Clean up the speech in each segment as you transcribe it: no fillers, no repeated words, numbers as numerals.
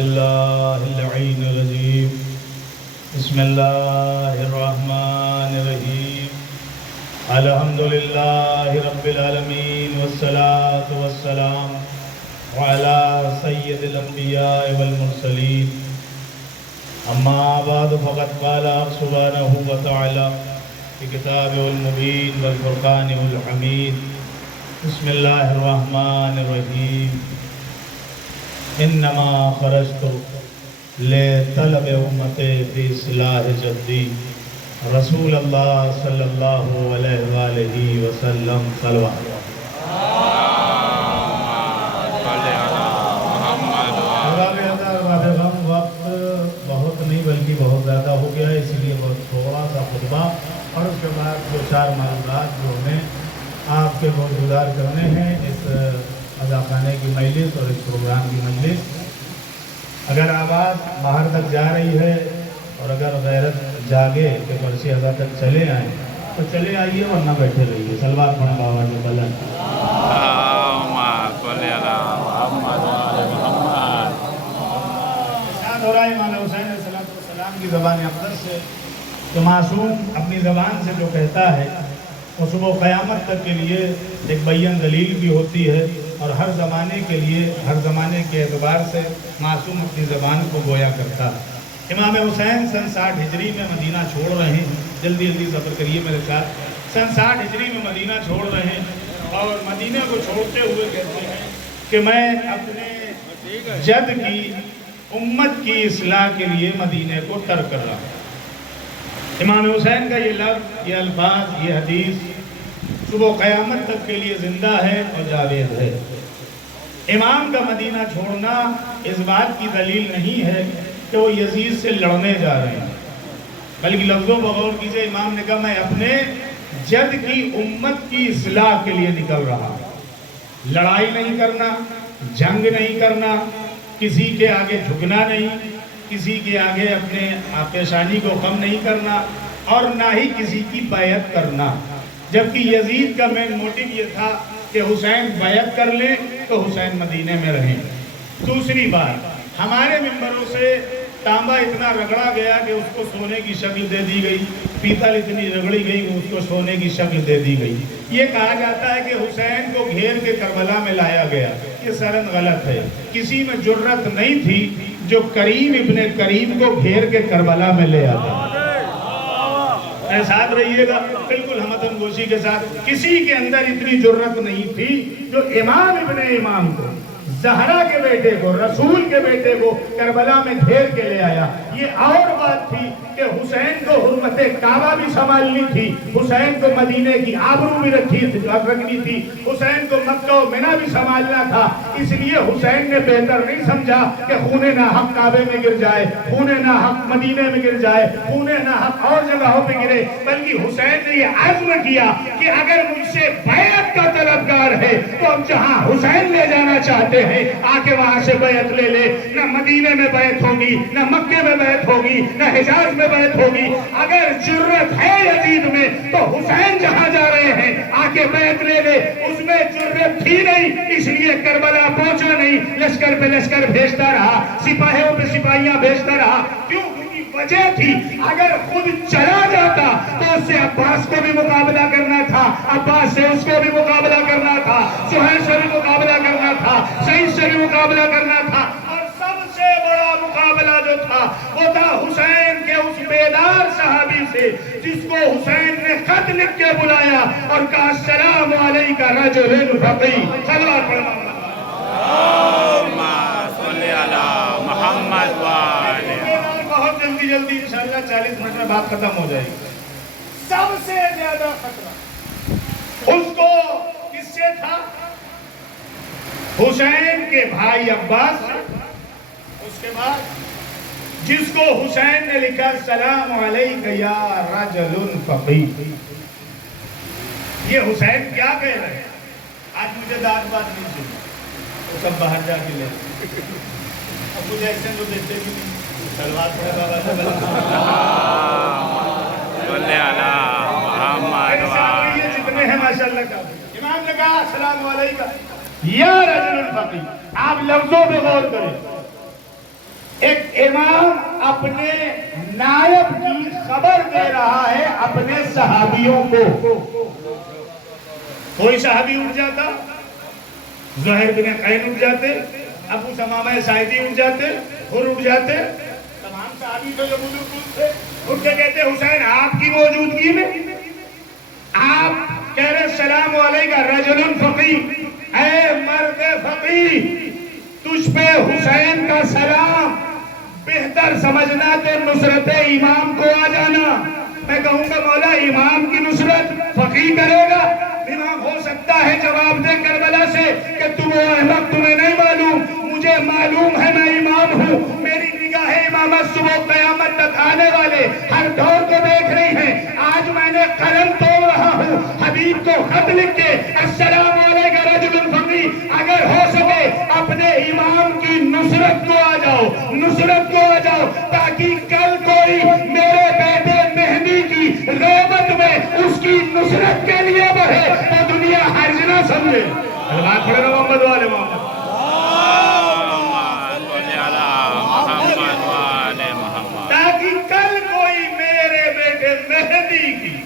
باللہ العین الرجیم بسم اللہ الرحمن الرحیم الحمدللہ رب العالمین والصلاة والسلام علی سید الانبیاء والمرسلین اما بعد فقد قال سبحانہ وتعالی فی کتابہ المبین والفرقان الحمید بسم اللہ الرحمن الرحیم انما خرجت لطلب امت فی اصلاح جدی رسول اللہ صلی اللہ علیہ وآلہ وسلم صلوات وقت بہت نہیں بلکہ بہت زیادہ ہو گیا ہے، اس لیے بہت تھوڑا سا خطبہ اور اس کے بعد دو چار معلومات جو ہمیں آپ کے بہت گزار کرنے ہیں اس اذاخانے کی مجلس اور اس پروگرام کی مجلس۔ اگر آواز باہر تک جا رہی ہے اور اگر غیرت جاگے کہ پرچی ادا تک چلے آئیں تو چلے آئیے ورنہ بیٹھے رہیے۔ صلوات پڑھیں بابا جو بلند ارشاد ہو رہا ہے امام حسین علیہ السلام کی زبان اقدس سے کہ معصوم اپنی زبان سے جو کہتا ہے وہ صبح قیامت تک کے لیے ایک بیان دلیل بھی ہوتی ہے، اور ہر زمانے کے لیے ہر زمانے کے اعتبار سے معصوم اپنی زبان کو گویا کرتا ہے۔ امام حسین سن 60 ہجری میں مدینہ چھوڑ رہے ہیں، جلدی جلدی سفر کریے میرے ساتھ۔ سن 60 ہجری میں مدینہ چھوڑ رہے ہیں اور مدینہ کو چھوڑتے ہوئے کہتے ہیں کہ میں اپنے جد کی امت کی اصلاح کے لیے مدینہ کو ترک کر رہا ہوں۔ امام حسین کا یہ لفظ، یہ الفاظ، یہ حدیث صبح قیامت تک کے لیے زندہ ہے اور جاوید ہے۔ امام کا مدینہ چھوڑنا اس بات کی دلیل نہیں ہے کہ وہ یزید سے لڑنے جا رہے ہیں، بلکہ لفظوں پر غور کیجئے۔ امام نے کہا میں اپنے جد کی امت کی اصلاح کے لیے نکل رہا ہوں۔ لڑائی نہیں کرنا، جنگ نہیں کرنا، کسی کے آگے جھکنا نہیں، کسی کے آگے اپنے پیشانی کو کم نہیں کرنا، اور نہ ہی کسی کی بیعت کرنا۔ جبکہ یزید کا مین موٹیو یہ تھا کہ حسین بیعت کر لیں تو حسین مدینے میں رہیں۔ دوسری بات، ہمارے ممبروں سے تانبا اتنا رگڑا گیا کہ اس کو سونے کی شکل دے دی گئی، پیتل اتنی رگڑی گئی کہ اس کو سونے کی شکل دے دی گئی۔ یہ کہا جاتا ہے کہ حسین کو گھیر کے کربلا میں لایا گیا، یہ سرن غلط ہے۔ کسی میں جرت نہیں تھی جو کریم ابن کریم کو گھیر کے کربلا میں لے آتا۔ ساتھ رہیے گا بالکل ہمدن گوشی کے ساتھ۔ کسی کے اندر اتنی جرت نہیں تھی جو امام ابن امام کو، زہرا کے بیٹے کو، رسول کے بیٹے کو کربلا میں گھیر کے لے آیا۔ یہ اور بات تھی کہ حسین کو حرمت کعبہ بھی سنبھالنی تھی، حسین کو مدینے کی آبرو بھی رکھنی تھی، حسین کو مکہ و منی بھی سنبھالنا تھا۔ اس لیے حسین نے بہتر نہیں سمجھا کہ خون ناحق کعبے میں گر جائے، خون ناحق مدینے میں گر جائے، خون ناحق اور جگہوں پہ گرے، بلکہ حسین نے یہ عزم کیا کہ اگر مجھ سے بیعت کا طلبگار ہے تو اب جہاں حسین لے جانا چاہتے ہیں آ کے وہاں سے بیعت لے لے۔ نہ مدینے میں بیعت ہوگی، نہ مکے میں بیعت ہوگی، نہ حجاز میں بیعت ہوگی۔ اگر جرت ہے یزید میں تو حسین جہاں جا رہے ہیں آ کے بیعت لے لے۔ اس میں جرت تھی نہیں، اس لیے کربلا پہنچا نہیں، لشکر پہ لشکر بھیجتا رہا، سپاہیوں پہ سپاہیاں بھیجتا رہا۔ کیوں؟ وجہ تھی اگر خود چلا جاتا تو اس سے عباس کو بھی مقابلہ کرنا تھا، عباس سے اس کو بھی مقابلہ کرنا تھا، سہیل سے بھی مقابلہ کرنا تھا، سعید سے بھی مقابلہ کرنا تھا، اور سب سے بڑا مقابلہ جو تھا وہ تھا حسین کے اس بیدار صحابی سے جس کو حسین نے خط لکھ کے بلایا اور کہا السلام علیکہ رجل فقیہ۔ صلوات پڑھنا محمد وآلہ۔ بہت جلدی جلدی انشاءاللہ 40 منٹ میں بات ختم ہو جائے گی۔ سب سے زیادہ خطرہ اس کو کس سے تھا؟ حسین کے بھائی عباس سے۔ اس کے بعد جس کو حسین نے لکھا السلام علیکہ یا رجل فقیہ۔ یہ حسین کیا کہہ رہے ہیں؟ آج مجھے داد بات نہیں سنی، وہ سب باہر جا کے لے اب مجھے ایکشن تو دیکھتے بھی نہیں۔ سلوات پڑھے بابا صلی اللہ جتنے ہیں ماشاءاللہ کا۔ امام نے کہا السلام علیکہ یا رجل فقیہ۔ آپ لفظوں پہ غور کریں، ایک امام اپنے نائب کی خبر دے رہا ہے اپنے صحابیوں کو. کوئی صحابی اٹھ جاتا، زہیر بن قین اٹھ جاتے، ابو ثمامہ ساعدی اٹھ جاتے، اور اٹھ جاتے، تمام صحابی تو جو بزرگ تھے اٹھ کے کہتے حسین آپ کی موجودگی میں آپ کہہ رہے السلام علیکہ رجل فقی، اے مرد فقی، تجھ پہ حسین کا سلام، بہتر سمجھنا تو نصرت امام کو آ جانا. میں کہوں گا مولا امام کی نصرت فقی کرے گا؟ امام ہو سکتا ہے جواب دے کربلا سے کہ تم احمق، تمہیں نہیں معلوم، مجھے معلوم ہے میں امام ہوں، میری نگاہ امامت صبح قیامت تک آنے والے ہر دور کو دیکھ رہی ہے. آج میں نے قلم توڑ رہا ہوں حبیب کو خط لکھ کے السلام علیکہ رجل فقی، اگر ہو سکے اپنے امام کی نصرت کو آ جاؤ، نصرت کو آ جاؤ، تاکہ کل کوئی میرے بیٹے مہدی کی غیبت میں اس کی نصرت کے لیے بڑھے تو دنیا حرج نہ سمجھے. بات پڑھے محمد والے محمد، تاکہ کل کوئی میرے بیٹے مہدی کی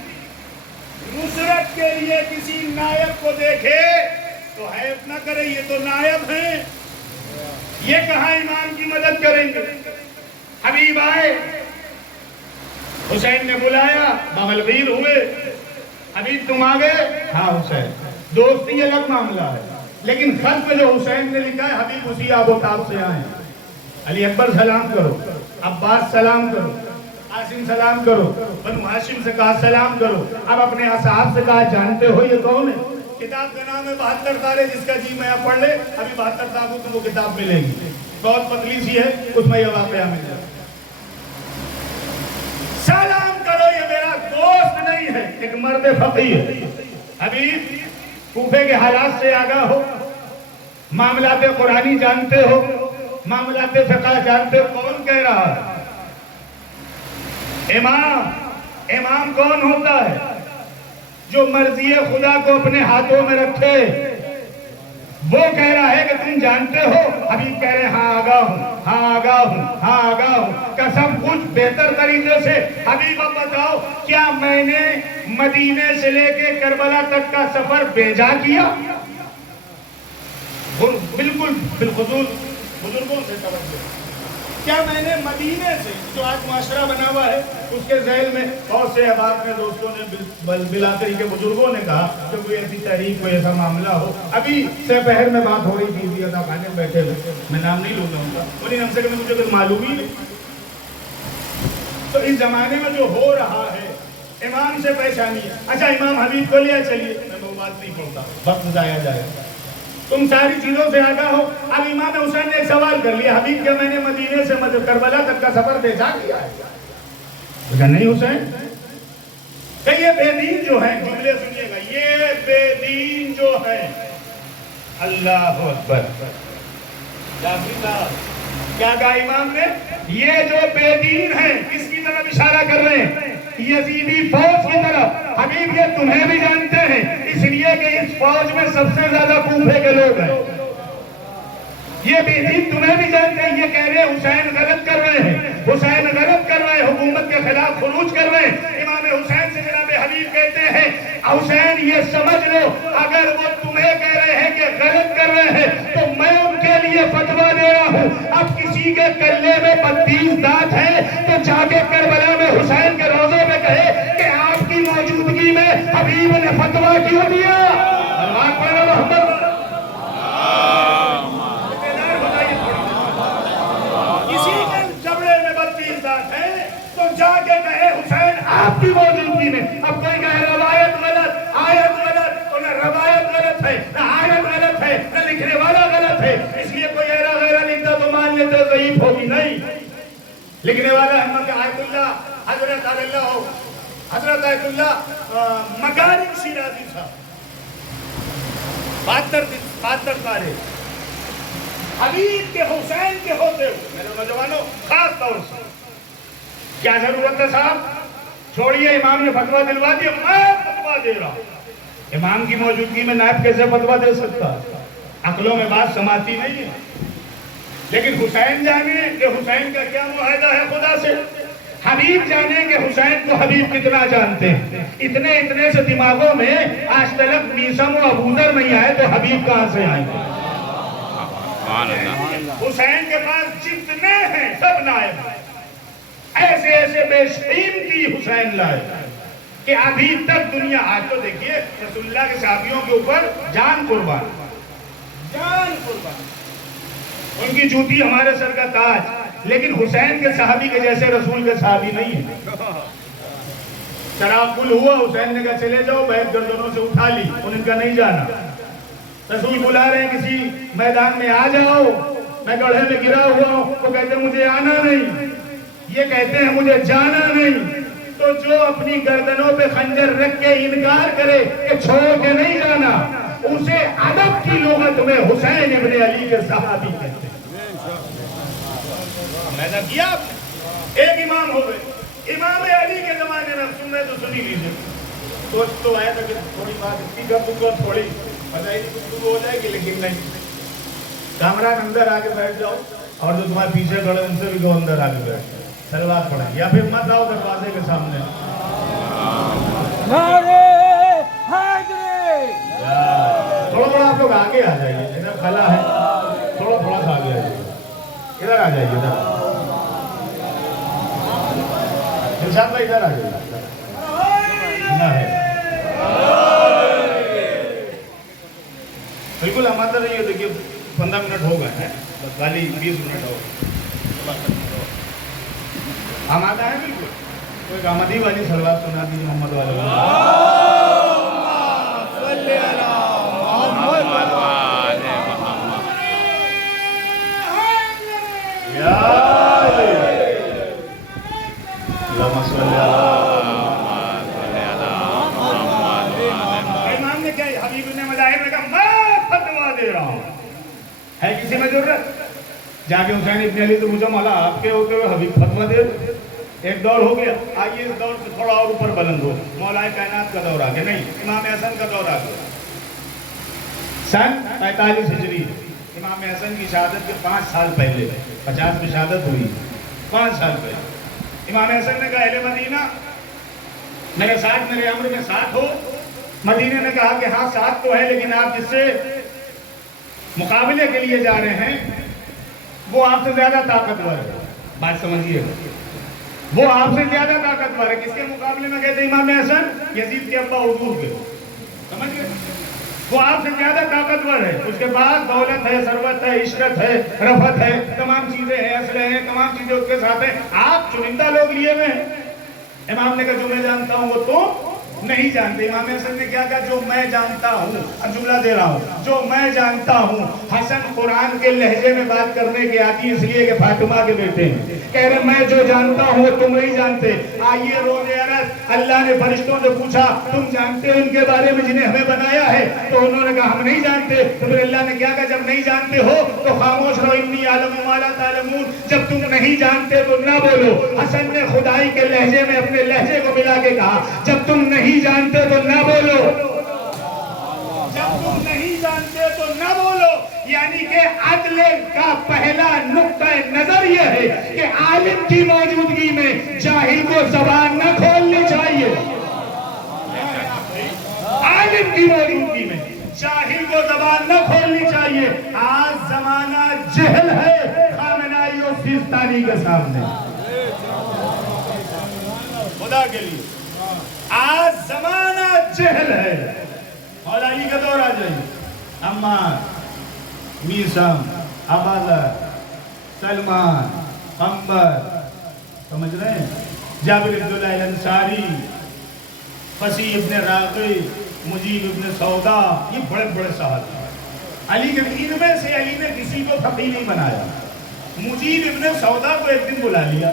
نصرت کے لیے کسی نائب کو دیکھے تو حیف نہ کرے یہ تو نائب ہیں، یہ کہاں امام کی مدد کریں گے. حبیب آئے، حسین نے بلایا، بغلغیر ہوئے. حبیب تم آ گئے؟ ہاں حسین. دوستی الگ معاملہ ہے، لیکن خط میں جو حسین نے لکھا ہے حبیب اسی آب و تاب سے آئے. علی اکبر سلام کرو، عباس سلام کرو، قاسم سلام کرو، بنو ہاشم سے کہا سلام کرو. اب اپنے اصحاب سے کہا جانتے ہو یہ کون ہے؟ کتاب کا نام ہے 72 تارے، جس کا جی میں پڑھ لے ابھی 72 تاروں کو وہ کتاب ملے گی، بہت پتلی سی ہے، اس میں یہ واقعہ مل جائے. سلام کرو، یہ میرا دوست نہیں ہے، ایک مرد فقی ہے. حبیب کوفے کے حالات سے آگاہ ہو، معاملات قرآنی جانتے ہو، معاملات فقہ جانتے ہو. کون کہہ رہا ہے؟ امام کون ہوتا ہے؟ جو مرضی خدا کو اپنے ہاتھوں میں رکھے. وہ کہہ رہا ہے کہ تم جانتے ہو؟ حبیب کہہ رہے ہیں ہاں آگاہ ہوں، ہاں آگاہ ہوں، ہاں آگاہ ہوں. قسم کچھ بہتر طریقے سے. حبیب اب بتاؤ کیا میں نے مدینے سے لے کے کربلا تک کا سفر بیجا کیا؟ بالکل بالخصوص بزرگوں سے توجہ. کیا میں نے مدینے سے جو آج معاشرہ بنا ہوا ہے اس کے ذیل میں بہت سے احباب نے، دوستوں نے، بلاخری کے بزرگوں نے کہا کہ کوئی ایسی تحریک، کوئی ایسا معاملہ ہو. ابھی سے پہر میں بات ہو رہی تھی عطا خانے میں بیٹھے ہوئے، میں نام نہیں لوں گا، انہیں ہم سے کہ مجھے کچھ معلوم ہی نہیں. تو اس زمانے میں جو ہو رہا ہے امام سے پریشانی ہے. اچھا امام حبیب کو لیا، چلیے میں وہ بات نہیں پڑھتا، وقت ضائع جائے. تم ساری چیزوں سے آگاہ ہو. اب امام حسین نے ایک سوال کر لیا، حبیب کہ میں نے مدینے سے کربلا تک کا سفر بھیجا کیا ہے؟ کہا نہیں حسین. کہ یہ بے دین جو ہیں، جملے سنیے گا، یہ بے دین جو ہیں، اللہ اکبر. کیا کہا امام نے؟ یہ جو بے دین ہیں، کس کی طرف اشارہ کر رہے ہیں؟ یزیدی فوج کی طرف. حبیب یہ تمہیں بھی جانتے ہیں، اس لیے کہ اس فوج میں سب سے زیادہ کوفے کے لوگ ہیں. یہ بے دین تمہیں بھی جانتے ہیں. یہ کہہ رہے ہیں حسین غلط کر رہے ہیں، حسین غلط کر رہے ہیں، حکومت کے خلاف خروج کر رہے ہیں. امام حسین سے جناب حبیب کہتے ہیں حسین یہ سمجھ لو اگر وہ تمہیں کہہ رہے ہیں کہ غلط کر رہے ہیں تو میں ان کے لیے فتویٰ دے رہا ہوں. اب کسی کے کلے میں 32 دانت ہیں تو جا کے کربلا میں حسین کے روضے میں کہے کہ آپ کی موجودگی میں حبیب نے فتویٰ کیوں دیا؟ اللہ پڑھنا محمد. جا کے کہے حسین آپ کی موجودگی میں. اب کوئی کہے روایت غلط، آیت غلط، تو نہ روایت غلط ہے، نہ آیت غلط ہے، نہ لکھنے والا غلط ہے. اس لیے کوئی ایرا غیرہ لکھتا تو مان لیتے ضعیف ہوگی. نہیں، لکھنے والا ہے کہ آیت اللہ حضرت آیت اللہ مکارم شیرازی صاحب 72 پارے حبیب کے حسین کے ہوتے ہوئے. میرے نوجوانوں خاص طور سے کیا ضرورت ہے صاحب؟ چھوڑیے امام نے فتویٰ دلوا دیا، میں فتویٰ دے رہا ہوں. امام کی موجودگی میں نائب کیسے فتویٰ دے سکتا؟ عقلوں میں بات سماتی نہیں ہے. لیکن حسین جانے کہ حسین کا کیا معاہدہ ہے خدا سے، حبیب جانے کہ حسین کو حبیب کتنا جانتے ہیں۔ اتنے سے دماغوں میں آج تلک میسم و ابوذر نہیں آئے تو حبیب کہاں سے آئیں گے؟ حسین کے پاس جتنے ہیں سب نائب ایسے بے شیم کی حسین لائے کہ ابھی تک دنیا، آج تو دیکھیے رسول اللہ کے صحابیوں کے اوپر جان قربان، ان کی جوتی ہمارے سر کا تاج، لیکن حسین کے صحابی کے جیسے رسول کے صحابی نہیں ہے۔ شراب گل ہوا، حسین نے کہا چلے جاؤ، بیعت گردنوں سے اٹھا لی، ان کا نہیں جانا۔ رسول بلا رہے ہیں کسی میدان میں، آ جاؤ، میں گڑھے میں گرا ہوا ہوں، وہ کہتے ہیں مجھے آنا نہیں، یہ کہتے ہیں مجھے جانا نہیں۔ تو جو اپنی گردنوں پہ خنجر رکھ کے انکار کرے کہ چھوڑ کے نہیں جانا، اسے ادب کی لغت میں حسین ابن علی کے صحابی کہتے ہیں۔ میں نے کیا ایک امام ہو گئے، امام علی کے زمانے میں سن رہے تو سنی لیجیے۔ سوچ تو آیا تھا کہ تھوڑی بات اتنی گپ کو تھوڑی بتائی گفتگو ہو جائے گی، لیکن نہیں، کامران اندر آ کے بیٹھ جاؤ اور جو تمہارے پیچھے کھڑے ان سے بھی کہو اندر آ کے بیٹھ، سلوات پڑھیں، یا پھر مت آؤ دروازے کے سامنے۔ تھوڑا آپ لوگ آگے آ جائیے، ادھر خلا ہے، تھوڑا سا آگے آ جائیے، ادھر آ جائیے، ادھر ارشاد بھائی ادھر آ جائیے، بالکل ہم آتا نہیں ہے۔ دیکھیے 15 منٹ ہو گئے ہیں، بس خالی 20 منٹ ہو گئے، ہم آتا ہے بالکل۔ کوئی آمدی والی سلوات سنا دیجیے محمد والا۔ امام نے کیا حبیب نے مظاہر نے کہا میں فتوا دے رہا ہوں، ہے کسی میں ضرورت؟ جا کے حسین ابن علی تو مجھے مولا آپ کے ہوتے ہوئے حبیب فتوا دے، ایک دور ہو گیا، آئیے اس دور سے تھوڑا اور اوپر بلند ہو، مولا کائنات کا دور آ گیا، نہیں امام حسن کا دور آ گیا۔ سن 45 ہجری، امام حسن کی شہادت کے 5 سال پہلے، 50 میں شہادت ہوئی، 5 سال پہلے امام حسن نے کہا اہل مدینہ میرے ساتھ، میرے امر کے ساتھ ہو۔ مدینہ نے کہا کہ ہاں ساتھ تو ہے، لیکن آپ جس سے مقابلے کے لیے جا رہے ہیں وہ آپ سے زیادہ طاقتور ہے، بات سمجھیے، وہ آپ سے زیادہ طاقتور ہے۔ کس کے مقابلے میں کہتے ہیں امام حسن؟ یزید کے ابا حضور کے، سمجھ گئے؟ وہ آپ سے زیادہ طاقتور ہے، اس کے پاس دولت ہے، ثروت ہے، عشرت ہے، رفت ہے، تمام چیزیں ہیں، اسلحے ہیں، تمام چیزیں اس کے ساتھ ہیں، آپ چنندہ لوگ لیے ہوئے ہیں۔ امام نے کہا جو میں جانتا ہوں وہ تو نہیں جانتے۔ امام حسن نے کیا کہا؟ جو میں جانتا ہوں، اب جملہ دے رہا ہوں، جو میں جانتا ہوں۔ حسن قرآن کے لہجے میں بات کرنے کے آتی اس لیے کہ فاطمہ کے بیٹے ہیں، کہہ رہے میں جو جانتا ہوں وہ تم نہیں جانتے۔ آئیے روز عرض اللہ نے فرشتوں سے پوچھا تم جانتے ہو ان کے بارے میں جنہیں ہمیں بنایا ہے؟ تو انہوں نے کہا ہم نہیں جانتے۔ تو پھر اللہ نے کیا کہا؟ جب نہیں جانتے ہو تو خاموش رہو، انی اعلم ما لا تعلمون، جب تم نہیں جانتے تو نہ بولو۔ حسن نے خدائی کے لہجے میں اپنے لہجے کو ملا کے کہا جب تم نہیں جانتے تو نہ بولو، جب تم نہیں جانتے تو نہ بولو، یعنی کہ عدل کا پہلا نقطہ نظر یہ ہے کہ عالم کی موجودگی میں جاہل کو زبان نہ کھولنی چاہیے، عالم کی موجودگی میں جاہل کو زبان نہ کھولنی چاہیے۔ آج زمانہ جہل ہے خامنائی اور سیستانی کے سامنے، خدا کے لیے آج زمانہ جہل ہے۔ مولا علی کا دور آ جائیے، عمار، میثم، اباذر، سلمان، عنبر، سمجھ رہے ہیں، جابر بن عبداللہ الانصاری، فصیح ابن راغب، مجیب ابن سودا، یہ بڑے بڑے صحابی ہیں۔ علی کے ان میں سے علی نے کسی کو فقیہ نہیں بنایا۔ مجیب ابن سودا کو ایک دن بلا لیا،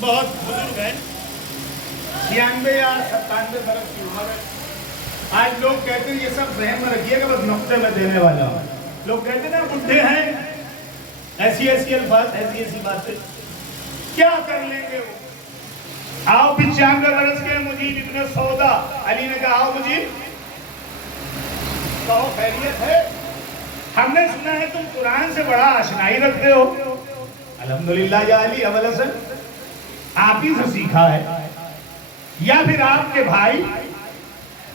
بہت بزرگ ہے، 96 یا 97 برس کی عمر ہے۔ آج لوگ کہتے ہیں یہ سب ذہن میں رکھیے گا، بس نقطے میں دینے والا ہوں۔ لوگ کہتے ہیں بڈھے ہیں، ایسی ایسی الفاظ، ایسی ایسی باتیں، کیا کر لیں گے وہ؟ آؤ 95 برس کے مجیب ابن سودا، علی نے کہا آؤ مجیب، کہو خیریت ہے؟ ہم نے سنا ہے تم قرآن سے بڑا آشنائی رکھتے ہو. الحمدللہ یا علی ابو الحسن آپ ہی سے سیکھا ہے یا پھر آپ کے بھائی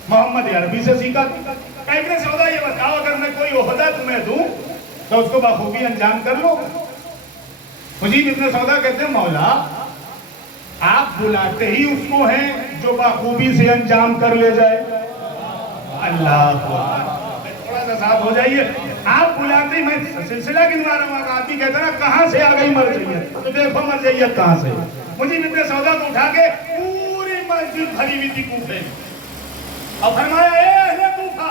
محمد عربی سے سیکھا؟ کہ ابن سودا یہ بتاؤ اگر میں کوئی عہدہ تمہیں دوں تو اس کو بخوبی انجام کر لو. مجیب ابن سودا کہتے ہیں مولا آپ بلاتے ہی اس کو ہیں جو بخوبی سے انجام کر لے جائے. اللہ تھوڑا سا صاف ہو جائیے. آپ بلاتے ہی میں سلسلہ گنوا رہا ہوں. آپ ہی کہتے ہیں نا کہاں سے آ گئی مرجعیت, تو دیکھو مرجعیت کہاں سے. مجیب ابن سودا کو اٹھا کے پوری مسجد بھری ہوئی تھی کوفے اور فرمایا اے اہل کوفہ,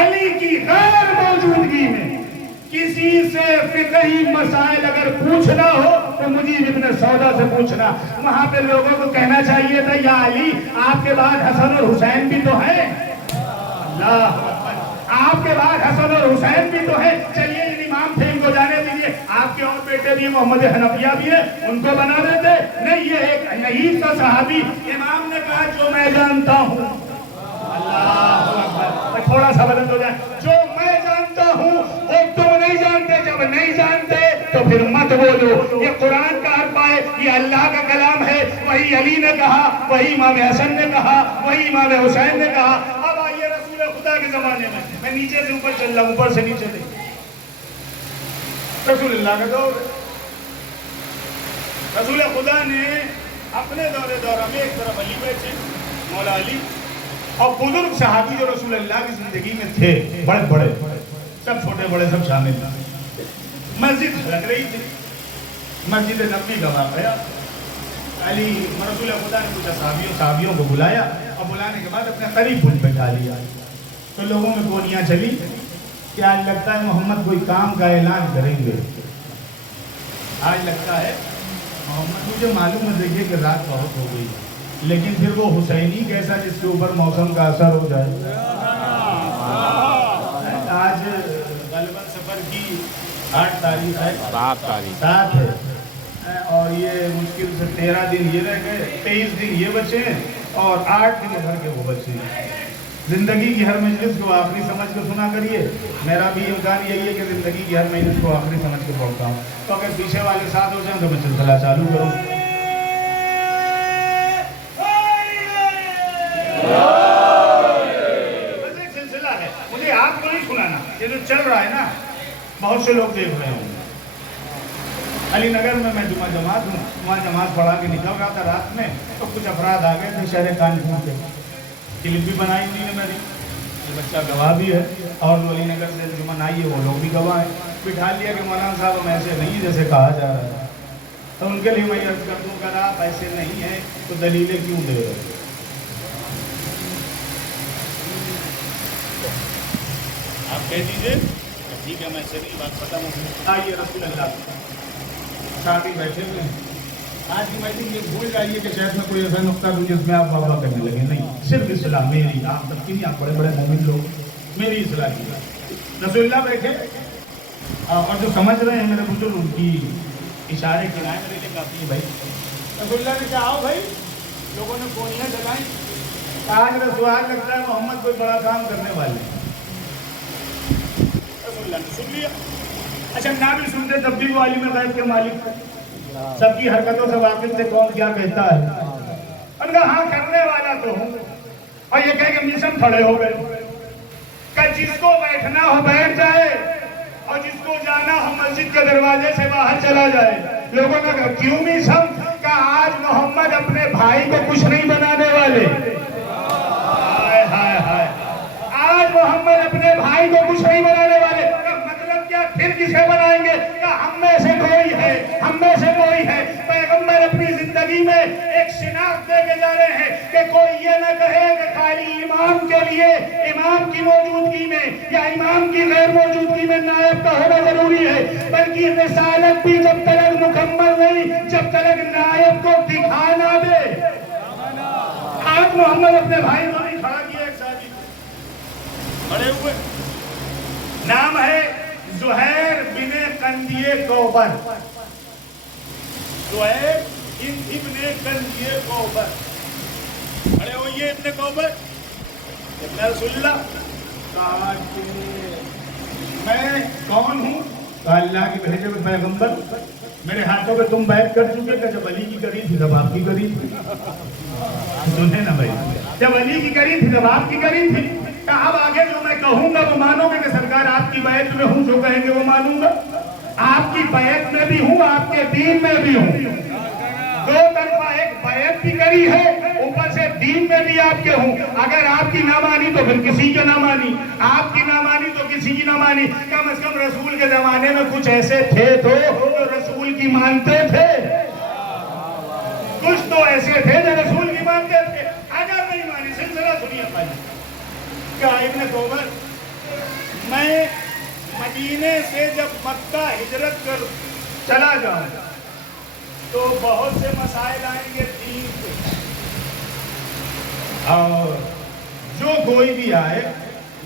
علی کی غیر موجودگی میں کسی سے فقہی مسائل اگر پوچھنا ہو تو مجیب ابن سودا سے پوچھنا. وہاں پہ لوگوں کو کہنا چاہیے تھا یا علی آپ کے بعد حسن اور حسین بھی تو ہیں. اللہ آپ کے بعد حسن اور حسین بھی تو ہیں. چلیے ان امام تھے ان کو جانے دیجیے. آپ کے اور بیٹے بھی محمد حنفیہ بھی ہیں ان کو بنا دیتے. نہیں, یہ ایک نحیف کا صحابی امام نے کہا جو میں جانتا ہوں. اللہ اکبر, تھوڑا سا بدل ہو جائے. جو میں جانتا ہوں وہ تم نہیں جانتے. جب نہیں جانتے تو پھر مت بولو. یہ قرآن کا حرف ہے, یہ اللہ کا کلام ہے. وہی علی نے کہا, وہی امام حسن نے کہا, وہی امام حسین نے کہا. اب آئیے رسول خدا کے زمانے میں نیچے سے اوپر چل رہا ہوں, اوپر سے نیچے دیکھ. رسول اللہ کا دور, رسول خدا نے اپنے دورہ میں ایک طرف علی بیٹھے, مولا علی, اور بزرگ صحابی جو رسول اللہ کی زندگی میں تھے بڑے بڑے, سب چھوٹے بڑے سب شامل. مسجد لگ رہی تھی, مسجد نبوی کا واقعہ. علی رسول خدا نے کچھ صحابیوں کو بلایا اور بلانے کے بعد اپنے قریب پل پہ ڈال لیا. تو لوگوں میں گونیاں چلی کہ آج لگتا ہے محمد کوئی کام کا اعلان کریں گے. آج لگتا ہے محمد, مجھے معلوم ہے دیکھیے کہ رات بہت ہو گئی, لیکن پھر وہ حسینی کیسا جس کے اوپر موسم کا اثر ہو جائے. آج غالباً سفر کی 8 تاریخ ہے, 7 ہے, اور یہ مشکل سے 13 دن یہ رہ گئے, 23 دن یہ بچے ہیں اور 8 دن بھر کے وہ بچے ہیں. زندگی کی ہر مجلس کو آخری سمجھ کے سنا کریے. میرا بھی امکان یہی ہے کہ زندگی کی ہر مجلس کو آخری سمجھ کے پڑھتا ہوں. تو اگر پیچھے والے ساتھ ہو جائیں تو میں سلسلہ چالو کروں. بس ایک سلسلہ ہے, مجھے آپ کو نہیں سنانا. یہ جو چل رہا ہے نا, بہت سے لوگ دیکھ رہے ہوں. علی نگر میں جمعہ جماعت ہوں, وہاں جماعت پڑھا کے نکل رہا تھا رات میں, تو کچھ افراد آ گئے تھے شہر کانپور کے. کلپ بھی بنائی انہوں نے میری, یہ بچہ گواہ بھی ہے, اور علی نگر سے جمعہ آئی ہے وہ لوگ بھی گواہ ہیں. بٹھا لیا کہ مولانا صاحب ہم ایسے نہیں جیسے کہا جا رہا ہے. تو ان کے لیے میں عرض کر دوں, اگر آپ ایسے نہیں ہیں تو دلیلیں کیوں دے رہے ہیں؟ آپ کہہ دیجئے ٹھیک ہے, میں صحیح بات ختم ہو گئی. آئیے رسول اللہ صحابی بیٹھے ہوئے ہیں. آج کی مجلس یہ بھول جائیے کہ شاید میں کوئی ایسا نقطہ دوں جس میں آپ واہ واہ کرنے لگے. نہیں, صرف اصلاح میری, آپ تک کی نہیں, آپ بڑے بڑے مومن لوگ, میری اصلاح کی. رسول اللہ بیٹھے اور جو سمجھ رہے ہیں میرے بزرگ ان کی اشارے کرائے میرے لیے کافی ہے بھائی. رسول اللہ نے کہا آؤ بھائی. لوگوں نے گونیاں جلائیں. آج رسول لگتا ہے محمد کوئی بڑا کام کرنے والے ہیں. رسول اللہ نے سن لیا. اچھا نہ بھی سنتے تب بھی وہ عالم غیب کے مالک, سب کی حرکتوں سے واقف تھے, کون کیا کہتا ہے. اور کہا ہاں کرنے والا تو ہوں. اور یہ کہہ کہ مشن کھڑے ہو گئے کہ جس کو بیٹھنا ہو بیٹھ جائے اور جس کو جانا ہو مسجد کے دروازے سے باہر چلا جائے. لوگوں نے کہا کیوں مشن؟ کہ آج محمد اپنے بھائی کو کچھ نہیں بنانے والے. ہائے ہائے ہائے, آج محمد اپنے بھائی کو کچھ نہیں بنانے والے. مطلب کیا, پھر کسے بنائیں گے؟ کہ ہم میں سے کوئی ہے, ہم میں سے کوئی ہے. پیغمبر اپنی زندگی میں ایک شناخت دے کے جا رہے ہیں کہ کوئی یہ نہ کہے کہ خالی امام کے لیے امام کی موجودگی میں یا امام کی غیر موجودگی میں نائب کا ہونا ضروری ہے, بلکہ رسالت بھی جب تک مکمل نہیں, جب تک نائب کو دکھا نہ دے. آج محمد اپنے بھائی کو نہیں کھڑا کیا, ایک صحابی کھڑے ہوئے, نام ہے زہیر بن قندیہ کوبر. زہیر ابن قندیہ کوبر کھڑے ہوئیے. ابن کوبر ابن رسول اللہ کہا کہ میں کون ہوں؟ تو اللہ کے بھیجے ہوئے پیغمبر، میرے ہاتھوں پہ تم بیعت کر چکے کہ جب علی کی کری تھی تب آپ کی کری تھی. سنیں نا بھائی، جب علی کی کری تھی تب آپ کی کری تھی. کہ اب آگے جو میں کہوں گا وہ مانو گے کہ سرکار آپ کی بیعت میں ہوں، جو کہیں گے وہ مانوں گا. آپ کی بیعت میں بھی ہوں، آپ کے دین میں بھی ہوں. دو طرفہ ایک بیعت بھی کری ہے، اوپر سے دین میں بھی آپ کے ہوں. اگر آپ کی نہ مانی تو پھر کسی کی نہ مانی، آپ کی نہ مانی تو کسی کی نہ مانی. کم از کم رسول کے زمانے میں کچھ ایسے تھے تو رسول کی مانتے تھے. کچھ تو ایسے تھے جو رسول کی مانتے تھے. اگر نہیں مانی، سلسلہ سنیے بھائی. کیا ابن تومر، میں مدینے سے جب مکہ ہجرت کر چلا جاؤں تو بہت سے مسائل آئیں گے دین کے، اور جو کوئی بھی آئے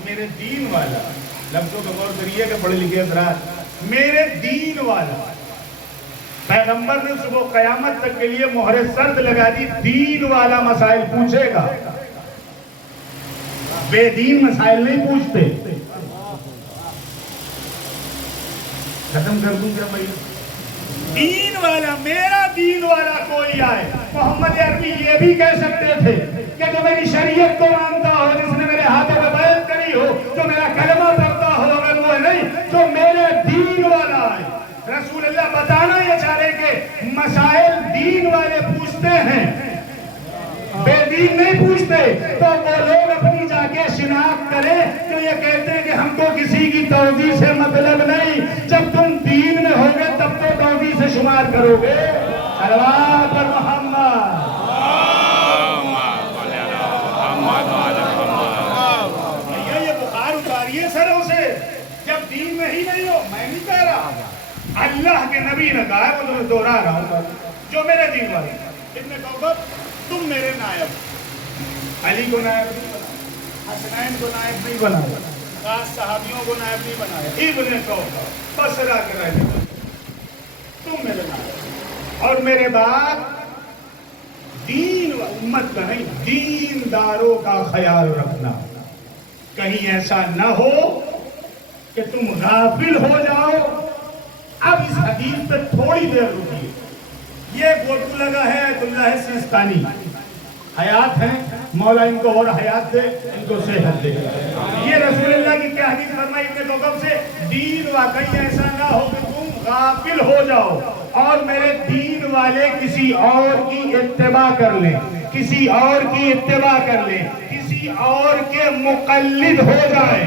میرے دین والا، لفظوں کا غور کریے کہ پڑھے لکھے حضرات، میرے دین والا. پیغمبر نے صبح قیامت تک کے لیے مہر سرد لگا دی، دین والا مسائل پوچھے گا، بے دین مسائل نہیں پوچھتے. ختم کر دوں کیا بھائی؟ دین والا، میرا دین والا کوئی آئے. محمد عربی یہ بھی کہہ سکتے تھے کہ جو میری شریعت کو مانتا ہو، جس نے میرے ہاتھوں میں بیعت کری ہو، جو میرا کلمہ پڑھتا ہو، اگر وہ نہیں جو میرے دین والا آئے. رسول اللہ بتانا یہ چاہ رہے کہ مسائل دین والے پوچھتے ہیں، بے دین نہیں پوچھتے. تو وہ لوگ اپنی جا کے شناخت کریں جو یہ کہتے ہیں کہ ہم کو کسی کی توضیح سے مطلب نہیں. جب تم دین میں ہوگے تب تو توضیح سے شمار کرو گے. صلوات پر محمد. یہ بخار اتاریے سروں سے. جب دین میں ہی نہیں ہو، میں نہیں کہہ رہا، اللہ کے نبی نے کہا ہے، وہ تو میں دوہرا رہا ہوں جو میرے دین والے. ابن کوثر، تم میرے نائب، علی کو نائب نہیں بنایا، حسنین کو نائب نہیں بنایا، خاص صحابیوں کو نائب نہیں بنایا. ابن کوثر بصرہ کے رہنے والے، تم میرے نائب. اور میرے بعد دین و امت کا نہیں، دینداروں کا خیال رکھنا. کہیں ایسا نہ ہو کہ تم غافل ہو جاؤ. اب اس حدیث پہ تھوڑی دیر رکیے. یہ فوٹو لگا ہے ایت اللہ سیستانی، حیات ہیں، مولا ان کو اور حیات دے، ان کو صحت دے. یہ رسول اللہ کی کیا حدیث فرمائی ابن کوثر سے؟ دین واقعی ایسا نہ ہو کہ تم غافل ہو جاؤ اور میرے دین والے کسی اور کی اتباع کر لیں، کسی اور کی اتباع کر لیں، کسی اور کے مقلد ہو جائیں،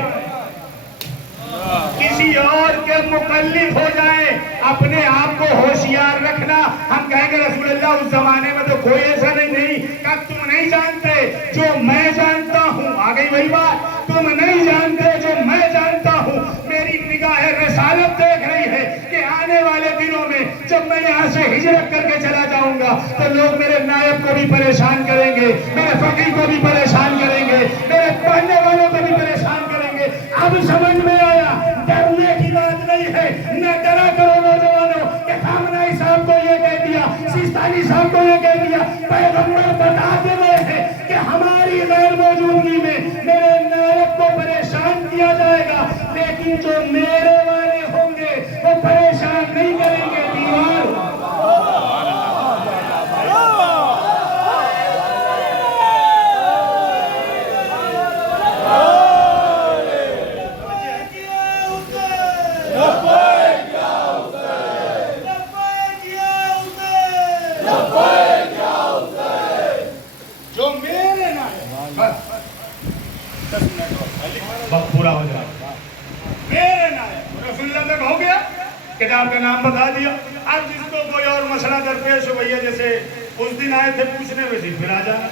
کسی اور کے مقلد ہو جائیں. اپنے آپ کو ہوشیار رکھنا. ہم کہیں گے رسول اللہ اس زمانے میں تو کوئی ایسا نہیں کہ تم نہیں جانتے جو میں جانتا ہوں. آ گئی وہی بات، تم نہیں جانتے جو میں جانتا ہوں. میری نگاہ رسالت دیکھ رہی ہے کہ آنے والے دنوں میں جب میں یہاں سے ہجرت کر کے چلا جاؤں گا تو لوگ میرے نائب کو بھی پریشان کریں گے، میرے فقیر کو بھی پریشان کریں گے، میرے پڑھنے والوں کو بھی پریشان کریں گے. اب سمجھ میں آیا ڈرنے کی بات نہیں ہے. نہ ڈرا کرو نوجوانوں کہ خامنہئی صاحب کو یہ کہہ دیا، سیستانی صاحب کو یہ کہہ دیا. پیغمبر بتاتے ہوئے ہیں کہ ہماری غیر موجودگی میں میرے نائب کو پریشان کیا جائے گا، لیکن جو میرے والے ہوں گے وہ پریشان نہیں کریں گے. دیوار پورا ہو جائے. میرے نائب رسول اللہ تک ہو گیا، کتاب کا نام بتا دیا. اب جس کو کوئی اور مسئلہ درپیش ہو بھیا، جیسے اس دن آئے تھے پوچھنے، ویسے پھر آ جانا.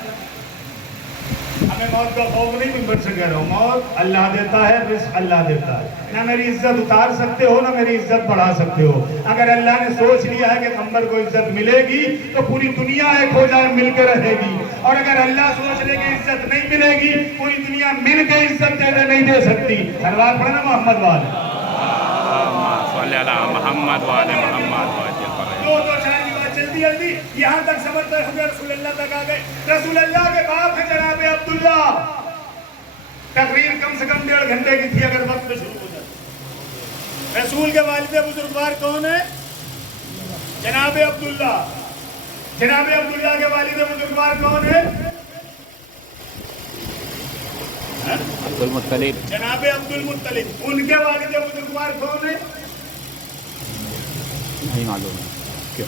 ہمیں موت کا خوف نہیں، ممبر سے کہہ رہا ہوں، موت اللہ دیتا ہے، رزق اللہ دیتا ہے. نہ میری عزت اتار سکتے ہو، نہ میری عزت بڑھا سکتے ہو. اگر اللہ نے سوچ لیا ہے کہ ممبر کو عزت ملے گی تو پوری دنیا ایک ہو جائے مل کے رہے گی. اور اگر اللہ سوچ لے کہ عزت نہیں ملے گی، پوری دنیا مل کے عزت دے نہیں دے سکتی. سلوات پڑھنا محمد والے محمد والے محمد. دو شاید کی بات جلدی یہاں تک سمجھتے ہوئے رسول اللہ تک آ گئے. رسول اللہ کے باپ ہیں جناب عبداللہ. تقریر کم سے کم 1.5 گھنٹے کی تھی اگر وقت پہ شروع ہو جائے. رسول کے والد بزرگوار کون ہے؟ جناب عبداللہ. جناب عبداللہ کے والد بزرگوار کون ہے؟ عبد المطلب. جناب عبد المطلب. ان کے والد بزرگوار کون ہے؟ نہیں معلوم ہے.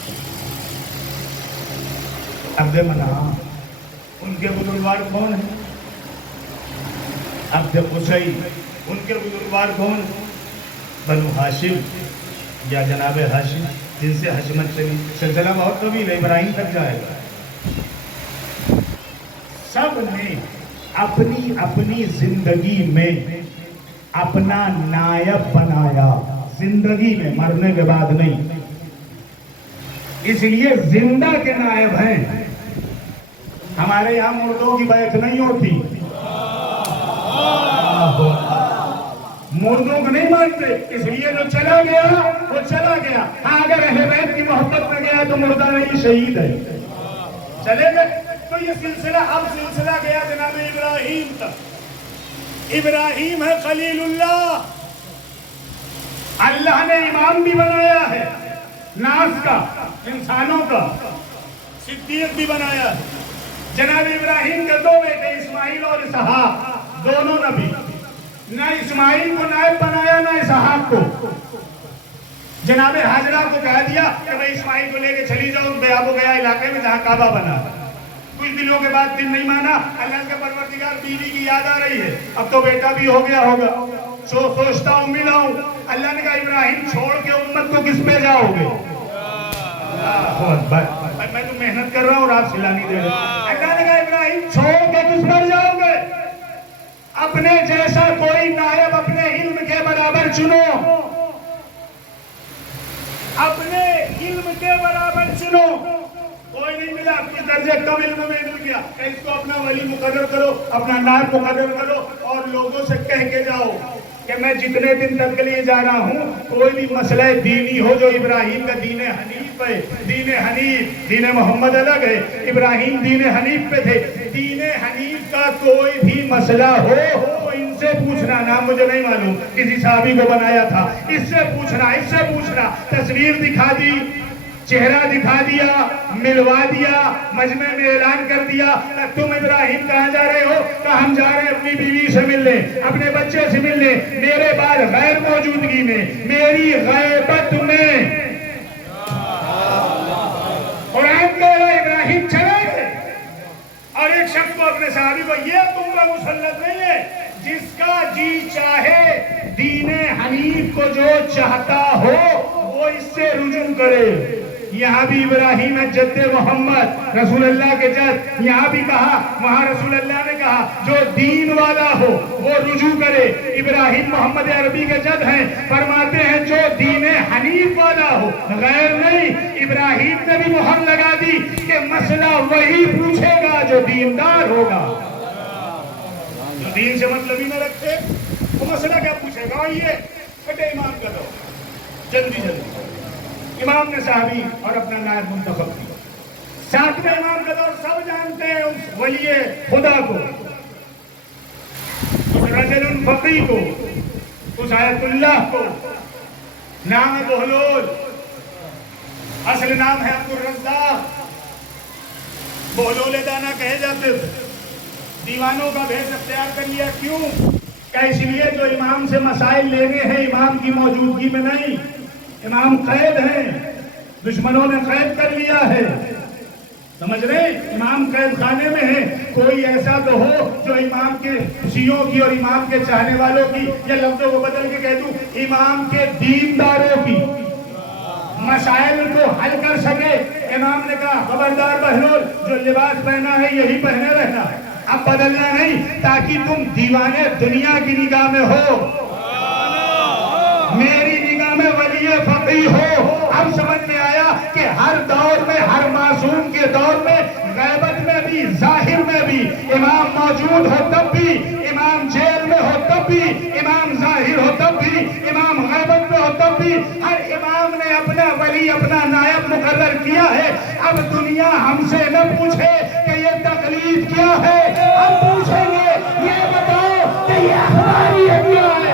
عبد مناف. ان کے بزرگوار کون ہیں؟ عبد قصی. ان کے بزرگوار کون؟ بنو ہاشم یا جناب ہاشم، جن سے حشمت چلی. سلسلہ بہت طویل ہے، ابراہیم تک جائے گا. سب نے اپنی اپنی زندگی میں اپنا نائب بنایا، زندگی میں، مرنے کے بعد نہیں. اس لیے زندہ کے نائب ہیں. ہمارے یہاں مردوں کی بیعت نہیں ہوتی، مردوں کو نہیں مانتے. اس لیے جو چلا گیا وہ چلا گیا. ہاں اگر اہل بیت کی محبت میں گیا تو مردہ نہیں، شہید ہے. چلے گئے. تو یہ سلسلہ اب سلسلہ گیا جناب ابراہیم تک. ابراہیم ہے خلیل اللہ. اللہ نے امام بھی بنایا ہے ناس کا، انسانوں کا. صدیق بھی بنایا ہے. جناب ابراہیم کے دو بیٹے اسماعیل اور اسحاق، دونوں نبی. نہ اسماعیل کو نائب بنایا نہ اسحاق کو. جناب حاجرہ کو کہہ دیا کہ بھئی اسماعیل کو لے کے چلی جاؤ بیابو گیا علاقے میں جہاں کعبہ بنا. کچھ دنوں کے بعد دن نہیں مانا. اللہ کے پروردگار بیوی کی یاد آ رہی ہے، اب تو بیٹا بھی ہو گیا ہوگا. سوچتا ہوں ملا ہوں. اللہ نے کہا ابراہیم چھوڑ کے امت کو کس پہ جاؤ گے؟ میں تو محنت کر رہا ہوں اور آپ سلانی دے رہے. اللہ نے کہا ابراہیم چھوڑ کے کس پر جاؤ گے؟ اپنے جیسا کوئی نائب اپنے علم کے برابر چنو. اپنے علم کے برابر چنو. کوئی نہیں ملا، کچھ درجے کم علم میں مل گیا، اس کو اپنا ولی مقرر کرو، اپنا نائب مقرر کرو اور لوگوں سے کہہ کے جاؤ کہ میں جتنے دن تک کے لیے جا رہا ہوں کوئی بھی مسئلہ دینی ہو جو ابراہیم کا دین حنیف ہے. دین حنیف، دین محمد الگ ہے. ابراہیم دین حنیف پہ تھے. دین حنیف کا کوئی بھی مسئلہ ہو تو ان سے پوچھنا. نام مجھے نہیں معلوم، کسی صحابی کو بنایا تھا. اس سے پوچھنا، اس سے پوچھنا. تصویر دکھا دی، چہرہ دکھا دیا، ملوا دیا، مجمع میں اعلان کر دیا تم ابراہیم کہاں جا رہے ہو؟ کہ ہم جا رہے ہیں اپنی بیوی سے ملنے، اپنے بچے سے ملنے، میرے بعد غیر موجودگی میں، میری غیبت میں. قرآن کہہ رہا ہے ابراہیم چلے گئے. اور ایک شخص کو اپنے صحابی کو، یہ تم کا مسلط نہیں ہے، جس کا جی چاہے دین حنیف کو جو چاہتا ہو وہ اس سے رجوع کرے. یہاں بھی ابراہیم ہے جد محمد، رسول اللہ کے جد. یہاں بھی کہا، وہاں رسول اللہ نے کہا جو دین والا ہو وہ رجوع کرے. ابراہیم محمد عربی کے جد ہیں، فرماتے ہیں جو دین حنیف والا ہو، غیر نہیں. ابراہیم نے بھی مہر لگا دی کہ مسئلہ وہی پوچھے گا جو دیندار ہوگا. جو دین سے مطلب ہی نہ رکھتے وہ مسئلہ کیا پوچھے گا؟ یہ کٹے امام کا دو جلدی جلدی. امام نے صحابی اور اپنا نائب منتخب کیا. ساتویں امام کا دور سب جانتے ہیں اس ولی خدا کو، اس رجل فقی کو، اس آیت اللہ کو. نام ہے بہلول، اصل نام ہے عبد الرزاق. بہلول دانا کہے جاتے تھے. دیوانوں کا بھیس اختیار کر لیا. کیوں؟ کہ اس لیے جو امام سے مسائل لینے ہیں امام کی موجودگی میں نہیں. امام قید ہیں، دشمنوں نے قید کر لیا ہے. سمجھ رہے؟ امام قید خانے میں ہے. کوئی ایسا تو ہو جو امام کے شیعوں کی اور امام کے چاہنے والوں کی، یا لفظوں کو بدل کے کہہ دوں امام کے دینداروں کی مسائل کو حل کر سکے. امام نے کہا خبردار بہلول، جو لباس پہنا ہے یہی پہنے رہنا ہے، اب بدلنا نہیں، تاکہ تم دیوانے دنیا کی نگاہ میں ہو، میری نگاہ میں ولی فقی ہو. اب سمجھ میں آیا کہ ہر دور میں، ہر معصوم کے دور میں، غیبت میں بھی ظاہر میں بھی، امام موجود ہو تب بھی، امام جیل میں ہو تب بھی، امام ظاہر ہو تب بھی، امام غیبت میں ہو تب بھی، ہر امام نے اپنا ولی، اپنا نائب مقرر کیا ہے. اب دنیا ہم سے نہ پوچھے کہ یہ تقلید کیا ہے، ہم پوچھیں گے یہ بتاؤ کہ یہ ہماری کیا ہے.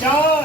4।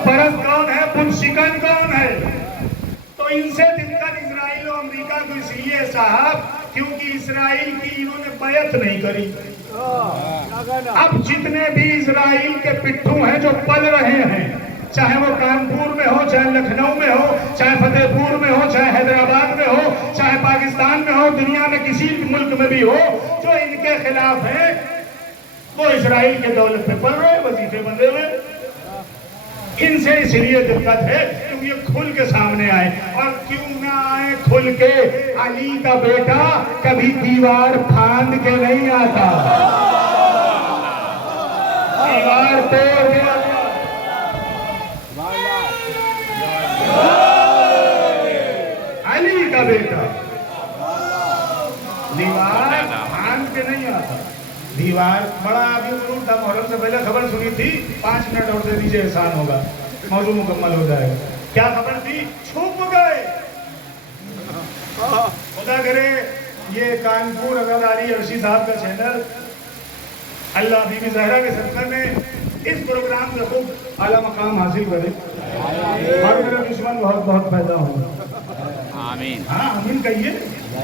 بت پرست کون ہے، بت شکن کون ہے؟ تو ان سے دقت اسرائیل و امریکہ کو اس لیے صاحب کیونکہ اسرائیل کی انہوں نے بیعت نہیں کری۔ اب جتنے بھی اسرائیل کے پٹھوں ہیں جو پل رہے ہیں، چاہے وہ کانپور میں ہو، چاہے لکھنؤ میں ہو، چاہے فتح پور میں ہو، چاہے حیدرآباد میں ہو، چاہے پاکستان میں ہو، دنیا میں کسی ملک میں بھی ہو، جو ان کے خلاف ہیں وہ اسرائیل کے دولت پہ پڑھ رہے، وظیفے بندے ہوئے۔ ان سے اس لیے دقت ہے کیونکہ یہ کھل کے سامنے آئے، اور کیوں نہ آئے کھل کے؟ علی کا بیٹا کبھی دیوار پھاند کے نہیں آتا، دیوار توڑ کے آتا۔ علی کا بیٹا دیوار پھاند کے نہیں آتا۔ دیوار بڑا ابھی ضرور تھا، محرم سے پہلے خبر سنی تھی، 5 منٹ اور دے دیجیے احسان ہوگا، موضوع مکمل ہو جائے گا۔ کیا خبر تھی؟ چھپ گئے۔ خدا کرے یہ کانپور عزاداری عرشی صاحب کا چینل اللہ بی بی زہرا کے صدقہ میں اس پروگرام سے خوب اعلیٰ مقام حاصل کرے اور میرا دشمن بہت بہت پیدا ہوں۔ آمین۔ ہاں آمین کہیے،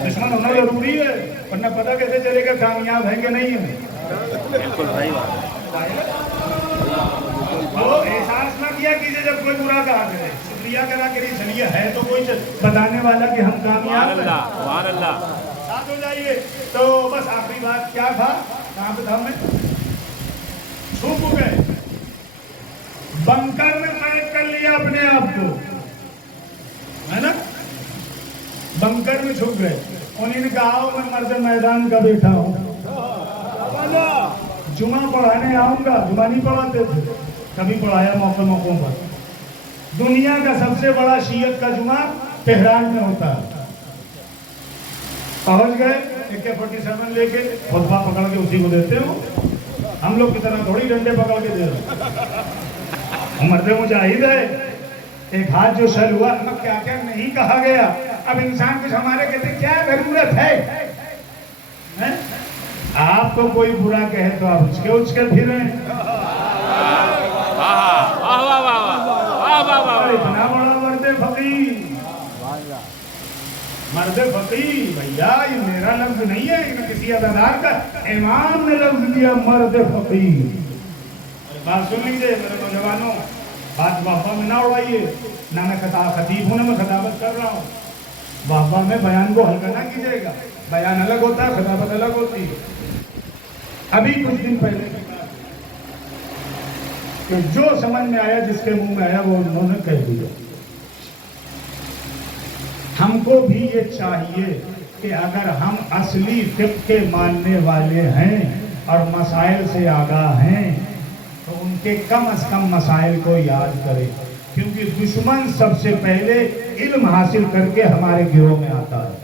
دشمن ہونا ضروری ہے، ورنہ پتہ کیسے چلے گا کامیاب ہیں کہ نہیں ہیں۔ بالکل صحیح بات ہے۔ تو احساس نہ کیا کیجیے جب کوئی برا کہا کرے، شکریہ کرا کری، چلیے ہے تو کوئی بتانے والا کہ ہم کامیاب ہیں، سبحان اللہ۔ ساتھ ہو جائیے۔ تو بس آخری بات کیا تھا، کہاں پہ تھا میں؟ چھپ گئے، بنکر میں قید کر لیا اپنے آپ کو، ہے نا؟ بنکر میں چھپ گئے۔ انہیں نے کہا میں مرد میدان کا بیٹا ہوں، جمعہ پڑھانے آؤں گا۔ جمعہ نہیں پڑھاتے تھے، کبھی پڑھایا موقعوں پر۔ دنیا کا سب سے بڑا شیعت کا جمعہ تہران میں ہوتا ہے۔ پہنچ گئے AK-47 لے کے، خطبہ پکڑ کے اسی کو دیتے ہو۔ ہم لوگ کی طرح تھوڑی ڈنڈے پکڑ کے دے رہے، مرد مجاہد ہے۔ ایک ہاتھ جو شل ہوا، کیا کیا نہیں کہا گیا۔ اب انسان کچھ ہمارے کہتے کیا ضرورت ہے؟ آپ کو کوئی برا کہے تو آپ اچھ کے پھریں۔ اتنا بڑا مرد فقیر، مرد فقیر بھیا، یہ میرا لفظ نہیں ہے، یہ کسی ادادار کا، امام نے لفظ دیا مرد فقیر۔ بات سن لیجیے میرے نوجوانوں، بات بابا میں نہ اڑائیے، نہ میں خطیب ہوں نہ میں خطابت کر رہا ہوں۔ بابا میں بیان کو ہلکا نہ کیجیے گا، بیان الگ ہوتا ہے، خطابت الگ ہوتی ہے۔ ابھی کچھ دن پہلے کی بات کہ جو سمجھ میں آیا، جس کے منہ میں آیا وہ انہوں نے کہہ دیا۔ ہم کو بھی یہ چاہیے کہ اگر ہم اصلی فقہ کے ماننے والے ہیں اور مسائل سے آگاہ ہیں تو ان کے کم از کم مسائل کو یاد کریں، کیونکہ دشمن سب سے پہلے علم حاصل کر کے ہمارے گروہ میں آتا ہے۔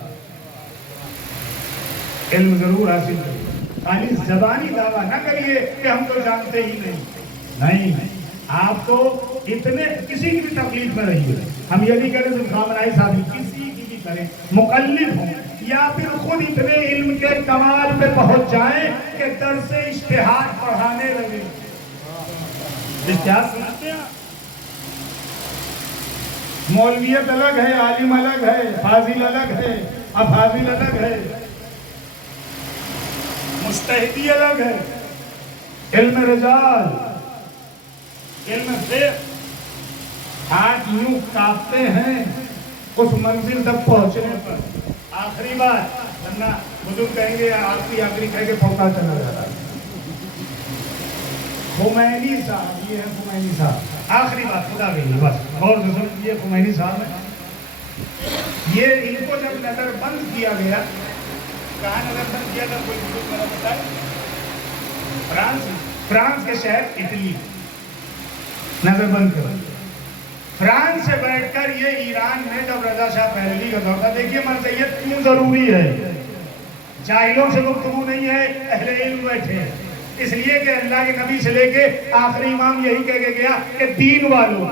علم ضرور حاصل کریں، خالی زبانی دعویٰ نہ کریے کہ ہم تو جانتے ہی نہیں۔ آپ تو اتنے کسی کی بھی تکلیف میں رہیے، ہم یہ نہیں کریں کہ خامنہی صاحب کسی کی بھی کریں، مقلد ہوں، یا پھر خود اتنے علم کے کمال پہ پہنچ جائیں کہ درس اجتہاد پڑھانے لگے۔ اجتہاد سمجھتے ہیں؟ مولویت الگ ہے، عالم الگ ہے، فاضل الگ ہے، افاضل الگ ہے، مجتہدی الگ ہے، علم رجال، علم فقہ۔ ہاتھ یوں کاپتے ہیں اس منزل تک پہنچنے پر۔ آخری بات، ورنہ بزرگ کہیں گے آخری کہہ کے پھونکا چلا جاتا ہے۔ خمینی صاحب، یہ ہے خمینی صاحب، آخری بات خدا گئی بس غور سے سن لیجیے۔ خمینی صاحب نے یہ ان کو جب نظر بند کیا گیا، کہاں نظر بند کیا تھا کوئی بزرگ میرا پتہ ہے؟ فرانس کے شہر اٹلی نظر بند کر۔ فرانس سے بیٹھ کر یہ ایران میں جب رضا شاہ پہلوی کا دور تھا، دیکھیے مرجعیت کیوں ضروری ہے۔ جاہلوں سے گفتگو نہیں ہے، اہل علم بیٹھے ہیں، اس لیے کہ اللہ کے نبی سے لے کے آخری امام یہی کہہ کے گیا کہ دین والوں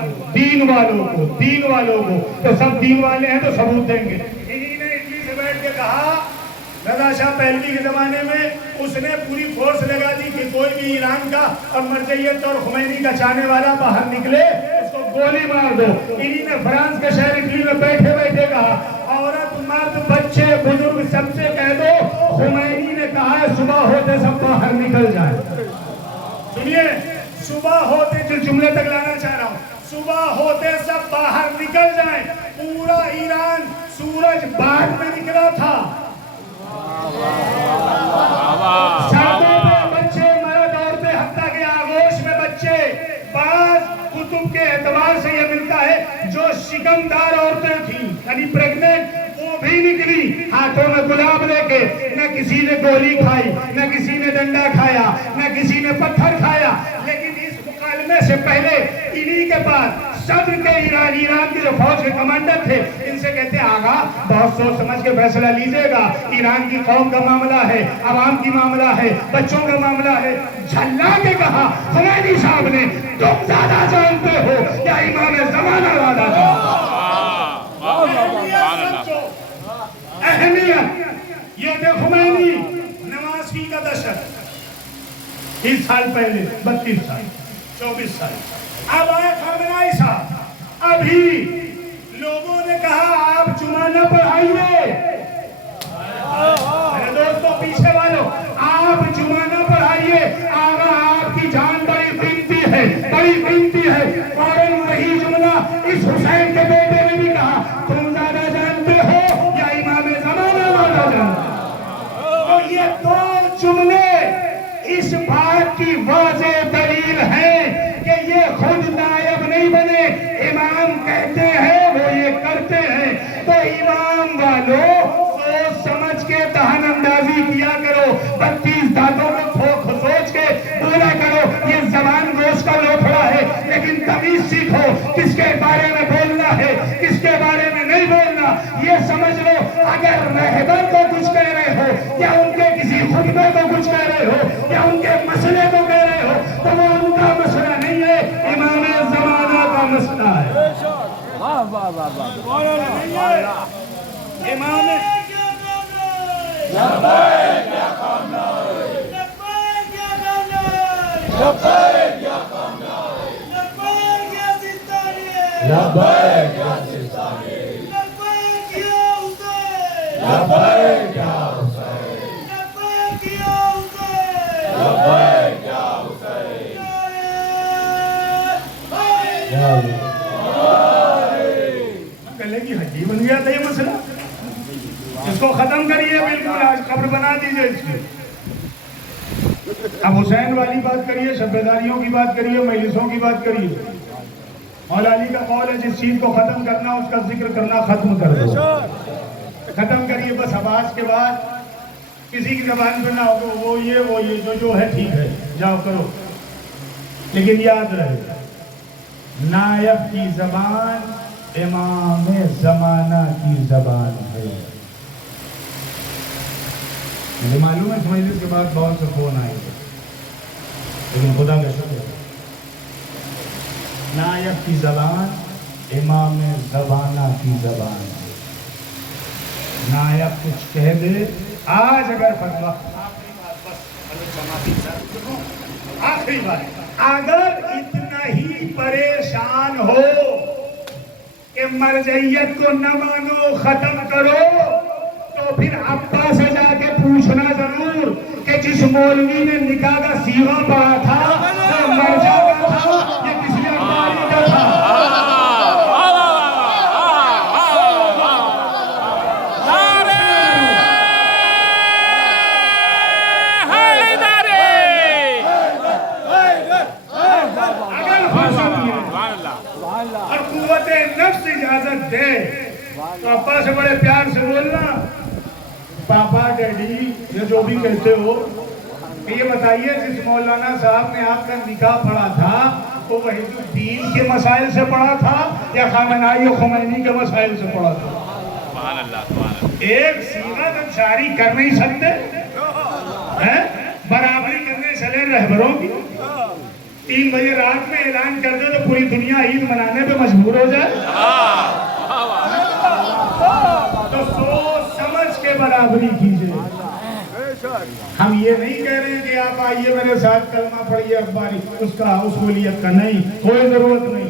کو تو سب دین والے ہیں تو ثبوت دیں گے۔ انہی نے اٹلی سے بیٹھ کے کہا، رضا شاہ پہلوی کے زمانے میں اس نے پوری فورس لگا دی کہ کوئی بھی ایران کا اور مرجعیت اور خمینی کا چاہنے والا باہر نکلے، اس کو گولی مار دو. انہی نے فرانس کے شہر اٹلی میں بیٹھے بیٹھے کہا عورت مرد بچے بزرگ سب سے کہہ دو خمینی نے کہا ہے صبح ہوتے سب باہر نکل جائیں. سنیے صبح ہوتے جو جملے تک لانا چاہ رہا ہوں, صبح ہوتے سب باہر نکل جائیں. پورا ایران سورج بعد میں نکلا تھا. سڑکوں پہ بچے مرد عورتیں حتیٰ کہ آغوش میں بچے. بعض کتب کے اعتبار سے یہ ملتا ہے جو شکمدار عورتیں تھیں یعنی پریگننٹ وہ بھی نکلی ہاتھوں میں گلاب لے کے. نہ کسی نے گولی کھائی, نہ کسی نے ڈنڈا کھایا, نہ کسی نے پتھر کھایا. لیکن اس مکالمے سے پہلے انہی کے پاس صدر کے ایران کے جو فوج کے کمانڈر تھے ان سے کہتے ہیں آغا بہت سوچ سمجھ کے فیصلہ لیجئے گا, ایران کی قوم کا معاملہ ہے, عوام کی معاملہ ہے, بچوں کا معاملہ ہے. جھلا کے کہا خمینی صاحب نے تم زیادہ جانتے ہو یا امام زمانہ زیادہ جانتے ہو. اہمیت یہ تھے خمینی نمازی کا دشت 30 سال پہلے 32 سال 24 سال. اب آئے خامنہئی صاحب, ابھی لوگوں نے کہا آپ جمعہ نہ پڑھائیے. میرے دوستوں پیچھے والوں آپ جمعہ نہ پڑھائیے, آغا آپ کی جان بڑی قیمتی ہے, بڑی قیمتی ہے. فوراً وہی جملہ اس حسین کے بیٹے نے بھی کہا تم زیادہ جانتے ہو یا امام زمانہ زیادہ جانتے ہو. تو یہ دو جملے اس بات کی واضح دلیل ہے کہ یہ خود نائب نہیں بنے, امام کہتے ہیں وہ یہ کرتے ہیں. تو امام والوں سوچ سمجھ کے دہن اندازی کیا کرو, 32 دانتوں کو سوچ کے بولا کرو. یہ زبان گوشت کا لوٹڑا ہے لیکن تمیز سیکھو کس کے بارے میں بولنا ہے کس کے بارے میں نہیں بولنا. یہ سمجھ لو اگر رہبر کو کچھ کہہ رہے ہو یا ان کے کسی خطبے کو کچھ کہہ رہے ہو یا ان کے مسئلے کو کہہ رہے ہو تو وہ ان کا مسئلہ نہیں ہے, امام زمانہ کا مسئلہ ہے. امام گلے کی ہڈی بن گیا تھا یہ مسئلہ, اس کو ختم کریے بالکل. آج قبر بنا دیجئے اس کی. اب حسین والی بات کریے, شبیداریوں کی بات کریے, مجلسوں کی بات کریے. مولا علی کا قول ہے جس چیز کو ختم کرنا اس کا ذکر کرنا ختم کر دو, ختم کریے بس. اب آج کے بعد کسی کی زبان پہ نہ ہو وہ یہ جو ہے ٹھیک ہے جاؤ کرو, لیکن یاد رہے نائب کی زبان امام زمانہ کی زبان ہے. مجھے معلوم ہے اس مجلس کے بعد بہت سے فون آئے گے لیکن خدا کا شکر ہے نائب کی زبان امام زمانہ کی زبان ہے. نائب کچھ کہہ دے آج اگر فتویٰ آخری بات اگر اتنا ہی پریشان ہو کہ مرجعیت کو نہ مانو ختم کرو تو پھر ابا سے جا کے پوچھنا ضرور کہ جس مولوی نے نکاح کا سیغہ پڑھا تھا وہ مرجع کا تھا یا کسی اباری کا تھا. اور قوت نفس اجازت دے تو ابا سے بڑے پیار سے بولنا پاپا ڈیڈی یہ جو بھی کہتے ہو کہ یہ بتائیے جس مولانا صاحب نے آپ کا نکاح پڑھا تھا وہ وحید الدین کے مسائل سے پڑھا تھا یا خامنہئی و خمینی کے مسائل سے پڑھا تھا. ایک سیغہ تم جاری کر نہیں سکتے, برابری کرنے چلے رہبروں کی. 3 بجے رات میں اعلان کر دے تو پوری دنیا عید منانے پہ مجبور ہو جائے. تو سوچ سمجھ کے برابری کیجئے. ہم یہ نہیں کہہ رہے ہیں کہ آپ آئیے میرے ساتھ کلمہ پڑھیے اخباری اس کا اصولیت کا, نہیں, کوئی ضرورت نہیں.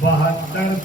72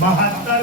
72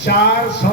400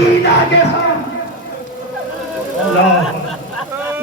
سکینہ کے سامنے اللہ،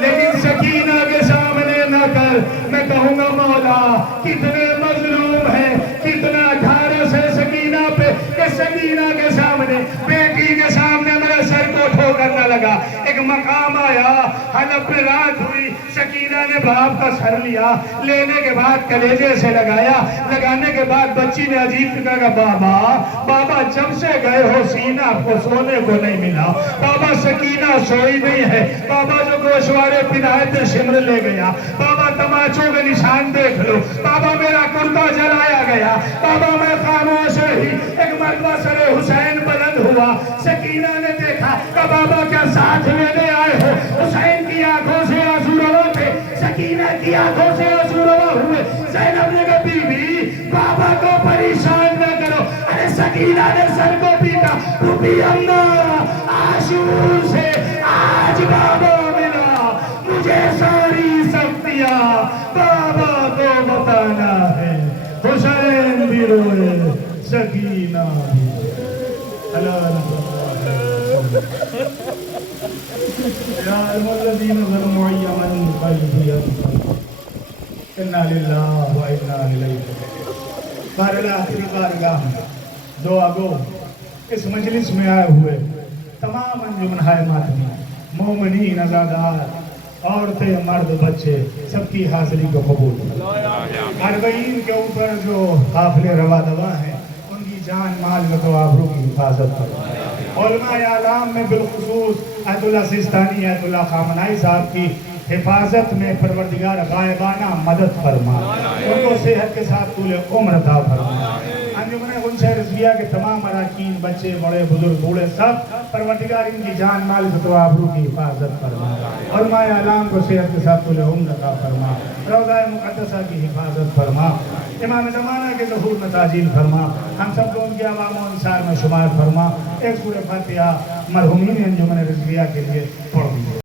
لیکن سکینہ کے سامنے نہ کر. میں کہوں گا مولا کتنے مظلوم ہیں، کتنا ڈھارس ہے سکینہ پہ کہ سکینہ کے سامنے، بیٹی کے سامنے میرے سر کو ٹھوکر نہ لگا. ایک مقام آیا، حلب میں رات ہوئی، سکینہ نے باپ کا سر لیا، لینے کے بعد کلیجے سے لگایا، لگانے کے بعد بچی نے عجیب کہا بابا جب سے گئے ہو سینہ آپ کو سونے کو نہیں ملا. بابا سکینہ سوئی نہیں ہے. بابا جو گوشوارے پہنائے تھے شمر لے گیا. بابا تماچوں کے نشان دیکھ لو. بابا میرا کرتا جلایا گیا. بابا میں خاموش رہی. ایک مرتبہ سر حسین بلند ہوا. سکینہ نے دیکھا کہ بابا کیا ساتھ لینے آئے ہو. حسین کی آنکھوں سے آنسو روا تھے، سکینہ کی آنکھوں سے آنسو روا ہوئے. زینب نے کہا بی بی بابا کو پریشان نہ کرو. ارے سکینہ نے سر کو پیٹا. روبی اماں عاشور سے آج بابا ملا، مجھے ساری سختیاں بابا کو بتانا ہے. حسین بھی روئے، سکینہ بھی یا الذین ظلموا ایمن قلبی انا للہ و انا الیہ. بارگاہ آخری بارگاہ دعا گو اس مجلس میں آئے ہوئے تمام انجمن ماتمی مومنین ازادار عورتیں مرد بچے سب کی حاضری کو قبول. اربعین کے اوپر جو قافلے روا دوا ہیں ان کی جان مال و آبرو کی حفاظت کرو. علماء اعلام میں بالخصوص آیت اللہ سیستانی، آیت اللہ خامنائی صاحب کی حفاظت میں پروردگار غائبانہ مدد فرما، ان کو صحت کے ساتھ طول عمر عطا فرما. انجمن گلشن رضویہ کے تمام اراکین، بچے بڑے بزرگ بوڑھے سب پروردگار ان کی جان مال و آبرو کی حفاظت فرما. علماء اعلام کو صحت کے ساتھ طول عمر عطا فرما. روضہ مقدسہ کی حفاظت فرما. امام زمانہ کے ظہور میں تعجیل فرما. ہم سب کو ان کے عوام و انصار میں شمار فرما. ایک سورہ فاتحہ مرحومین انجمن رضویہ کے لیے پڑھ دیجیے.